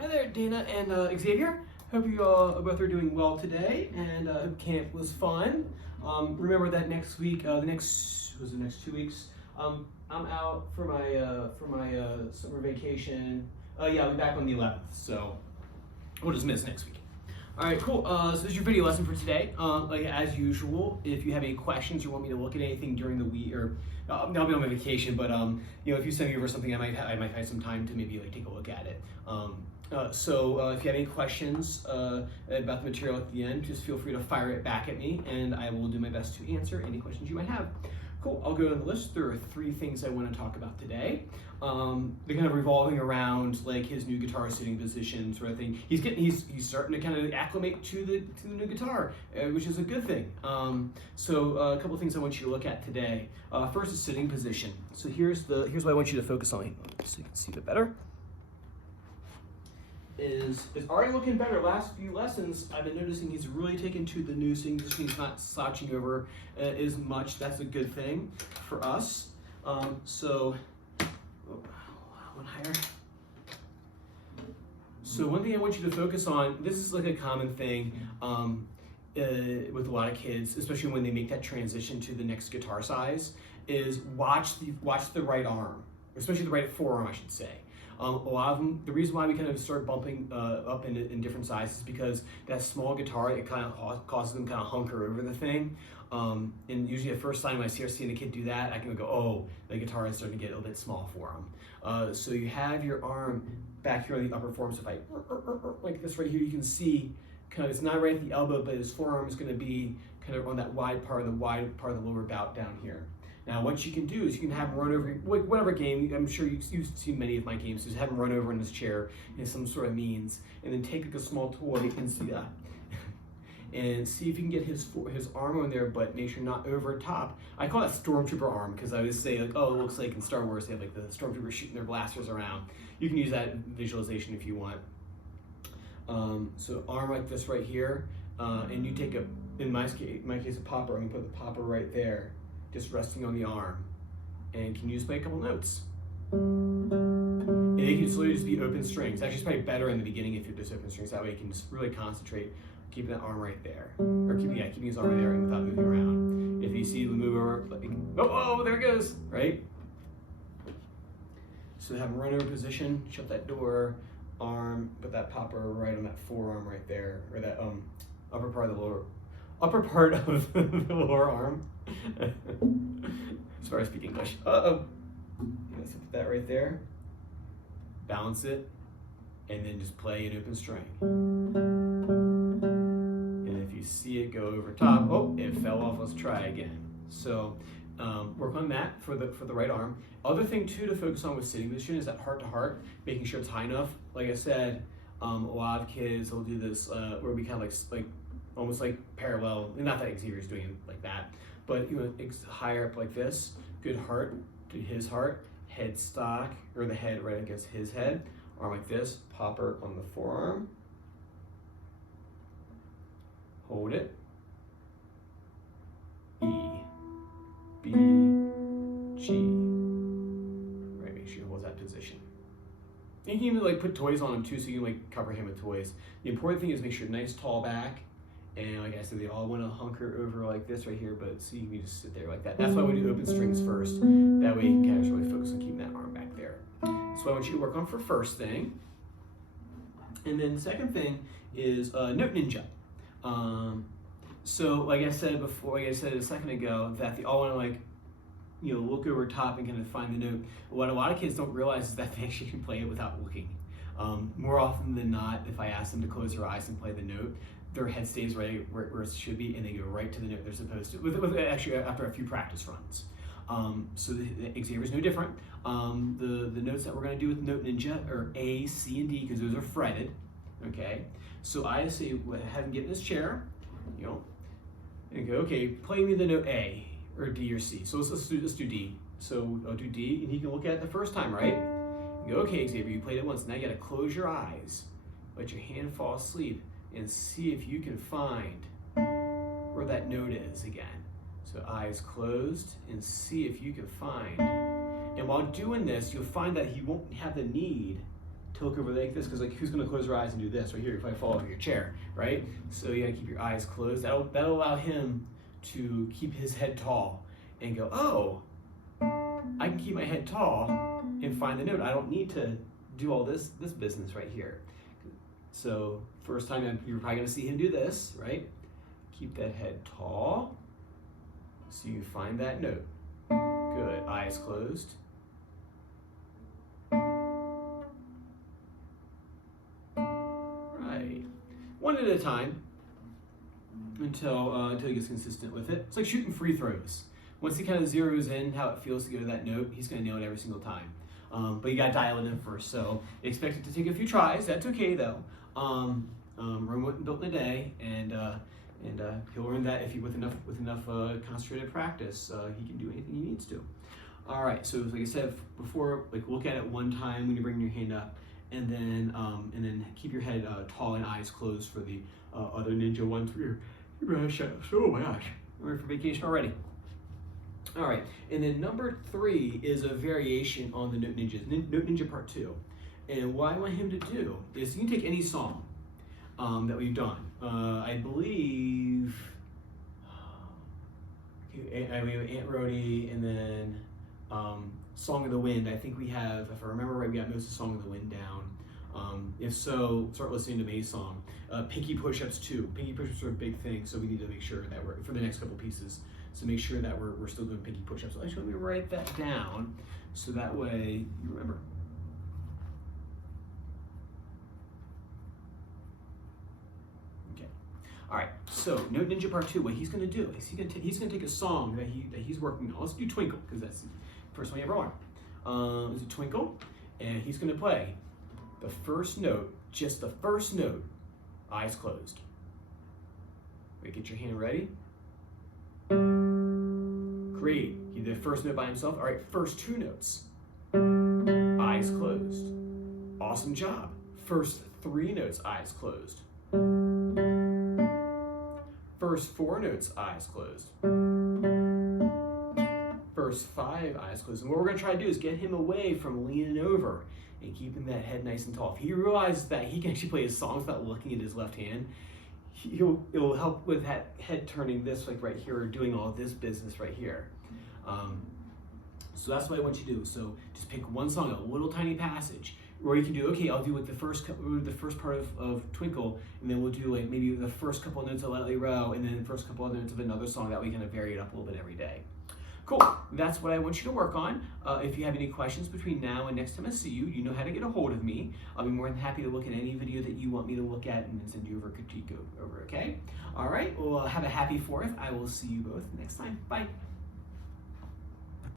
Hi there, Dana and Xavier. Hope you both are doing well today, and hope camp was fun. Remember that next week, the next 2 weeks, I'm out for my summer vacation. Yeah, I'll be back on the 11th, so we'll just miss next week. All right, cool. So this is your video lesson for today. Like as usual, if you have any questions or want me to look at anything during the week, or I'll be on my vacation, but if you send me over something, I might have some time to maybe like take a look at it. So if you have any questions about the material at the end, just feel free to fire it back at me, and I will do my best to answer any questions you might have. Cool, I'll go to the list. There are 3 things I want to talk about today. They're kind of revolving around like his new guitar sitting position sort of thing. He's starting to kind of acclimate to the new guitar, which is a good thing. So a couple of things I want you to look at today. First is sitting position. So here's what I want you to focus on, so you can see it better. Is already looking better. Last few lessons, I've been noticing he's really taken to the new sitting position. He's not slouching over as much. That's a good thing for us. So, one higher. So one thing I want you to focus on, this is like a common thing with a lot of kids, especially when they make that transition to the next guitar size, is watch the right arm, especially the right forearm, I should say. A lot of them, the reason why we kind of start bumping up in different sizes is because that small guitar, it kind of causes them kind of hunker over the thing. And usually the first time I see a kid do that, I can go, oh, the guitar is starting to get a little bit small for them. So you have your arm back here on the upper forearm. So if I, like this right here, you can see kind of, it's not right at the elbow, but his forearm is going to be kind of on that wide part of the lower bout down here. Now, what you can do is you can have him run over, whatever game, I'm sure you've seen many of my games, just have him run over in his chair in some sort of means, and then take like a small toy and see that. And see if you can get his arm on there, but make sure not over top. I call that Stormtrooper arm, because I always say, like, oh, it looks like in Star Wars they have like the Stormtroopers shooting their blasters around. You can use that visualization if you want. So arm like this right here, and you take in my case, a popper. I'm gonna put the popper right there, just resting on the arm, and can you just play a couple notes? And they can slowly just be open strings. Actually, it's probably better in the beginning if you're just open strings. That way you can just really concentrate, keeping that arm right there, or keeping his arm right there without moving around. If you see the move over, like, oh, there it goes, right? So have him run over position, shut that door, arm, put that popper right on that forearm right there, or that upper part of the lower arm. As far as I speak English. Let's put that right there. Balance it, and then just play an open string. And if you see it go over top, oh, it fell off. Let's try again. So work on that for the right arm. Other thing too to focus on with sitting position is that heart to heart, making sure it's high enough. Like I said, a lot of kids will do this where we kind of like almost like parallel. Not that Xavier's doing it like that, but it's higher up like this. Good heart to his heart, head stock, or the head right against his head. Arm like this, popper on the forearm. Hold it. E, B, G. Right, make sure he holds that position. And you can even like put toys on him too, so you can like cover him with toys. The important thing is make sure nice tall back. And like I said, they all want to hunker over like this right here, but see, you can just sit there like that. That's why we do open strings first. That way you can kind of really focus on keeping that arm back there. So I want you to work on for first thing. And then the second thing is Note Ninja. So like I said before, like I said a second ago, that they all want to like, look over top and kind of find the note. What a lot of kids don't realize is that they actually can play it without looking. More often than not, if I ask them to close their eyes and play the note, their head stays right where it should be, and they go right to the note they're supposed to, actually after a few practice runs. So the Xavier's no different. The notes that we're going to do with Note Ninja are A, C, and D, because those are fretted. Okay, so I say have him get in his chair, and go, okay, play me the note A, or D, or C. So let's do D. So I'll do D, and he can look at it the first time, right? And go, okay, Xavier, you played it once. Now you got to close your eyes, let your hand fall asleep, and see if you can find where that note is again. So eyes closed, and see if you can find. And while doing this, you'll find that he won't have the need tilt over like this, because like who's gonna close their eyes and do this right here if I fall over your chair, right? So you gotta keep your eyes closed. That'll allow him to keep his head tall and go, oh, I can keep my head tall and find the note. I don't need to do all this business right here. So first time you're probably gonna see him do this, right? Keep that head tall so you find that note. Good, eyes closed. Right, one at a time until he gets consistent with it. It's like shooting free throws. Once he kind of zeroes in how it feels to go to that note, he's gonna nail it every single time. But you gotta dial it in first, so expect it to take a few tries. That's okay though. Rome wasn't built in a day, and he'll learn that if he with enough concentrated practice, he can do anything he needs to. All right, so like I said before, like look at it one time when you bring your hand up, and then keep your head tall and eyes closed for the other ninja ones for your brush ups. Oh my gosh, we're ready for vacation already. All right, and then number 3 is a variation on the Note Ninjas, Note Ninja Part 2. And what I want him to do is you can take any song that we've done. I believe we have Aunt Rhody, and then Song of the Wind. I think we have, if I remember right, we got most of Song of the Wind down. If so, start listening to May's song. Pinky push-ups too. Pinky push-ups are a big thing, so we need to make sure that we're, for the next couple pieces, so make sure that we're still doing pinky push-ups. So actually, let me write that down, so that way you remember. Okay. All right, so Note Ninja Part 2, what he's gonna do is he's gonna take a song that he's working on. Let's do Twinkle, because that's the first one you ever learned. It's a Twinkle, and he's gonna play the first note, just the first note, eyes closed. Wait, get your hand ready. Great, he did the first note by himself. All right, first 2 notes, eyes closed. Awesome job. First 3 notes, eyes closed. First 4 notes, eyes closed. First 5, eyes closed. And what we're gonna try to do is get him away from leaning over and keeping that head nice and tall. If he realizes that he can actually play his songs without looking at his left hand, it'll help with that head turning this, like right here, or doing all this business right here. So that's what I want you to do. So just pick one song, a little tiny passage, or you can do, okay, I'll do like the first part of Twinkle, and then we'll do like maybe the first couple of notes of Let It Row, and then the first couple of notes of another song. That way, kind of vary it up a little bit every day. Cool, that's what I want you to work on. If you have any questions between now and next time I see you, you know how to get a hold of me. I'll be more than happy to look at any video that you want me to look at and then send you over a critique over, okay? All right, well, have a happy 4th. I will see you both next time. Bye.